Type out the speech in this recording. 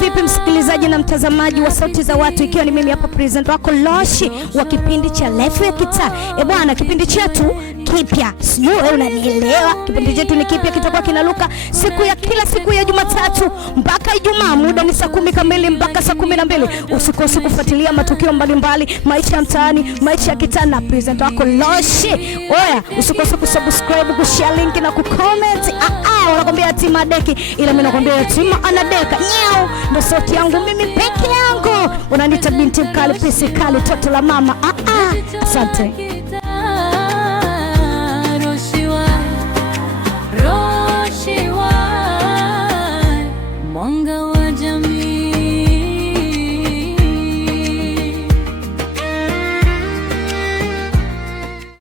vipi msikilizaji na mtazamaji wa Sauti za Watu, ikiwa ni mimi hapa presenter wako Loshi wa kipindi cha Life ya Kitaa. Bwana, kipindi chetu kipya, sio wewe unanielewa, kipindi chetu ni kipya, kitakuwa kinaluka kila siku ya Jumatatu mpaka Ijumaa. Muda ni saa 10 kamili mpaka saa 12. Usikose kufuatilia matukio mbalimbali, maisha ya mtaani, maisha ya kitaa na presenter wako Loshi. Oya, usikose kusubscribe, kushare link na kucomment. Wanakwambia Tima deki, ila mimi nakwambia Tima anadeka. Nyao ndo sauti yangu mimi peke yangu. Unaniita binti mkali, pisi kali, toto la mama. Asante. Mwanga wa jamii.